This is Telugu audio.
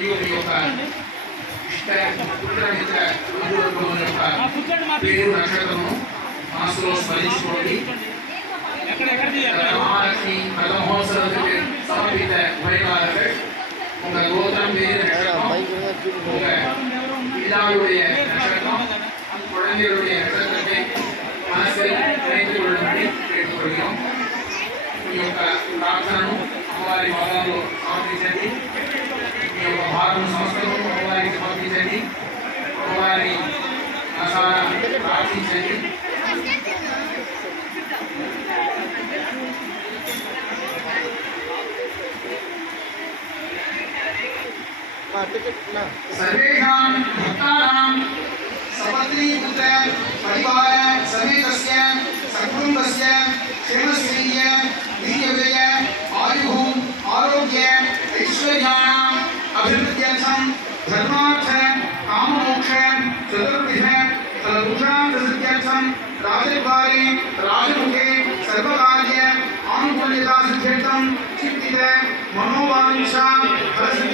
మరియు మీ యొక్క ఇష్ట పుత్రమిత్ర బంధువర్గం యొక్క పేరు నక్షత్రము మనసులో స్మరించుకోండి. மகாலட்சுமி மத மகோத்சவத்துக்கு சமர்ப்பித்த உரையாளர்கள் உங்க கோத்திரம் பேரு நட்சத்திரம், உங்க பிதாவுடைய நட்சத்திரம், குழந்தைகளுடைய நட்சத்திரத்தை మనసులో నిனைத்துக் கொள்ளும்படி கேட்டுக்கொள்கிறோம். మీ యొక్క ప్రార్థనను అమ్మవారి పాదాల్లో సమర్పించండి. మీ యొక్క భారత సంస్థను అమ్మవారికి సమర్పించండి. అమ్మవారి మనసారా ప్రార్థించండి. सर्वेषां भक्तानां सपत्नीपुत्र परिवार समेतस्य सकुटुम्बस्य क्षेमस्थैर्य वीर्यव्यय आयुः आरोग्य ऐश्वर्याणाम् अभिवृद्ध्यर्थं धर्मार्थ काममोक्ष चतुर्विध फलभूषार्थसिद्ध्यर्थं राजद्वारे राजमुखे सर्वकार्य आनुकूल्यता सिद्ध्यर्थं चित्तित मनोवाञ्छा फलसिद्ध्यर्थं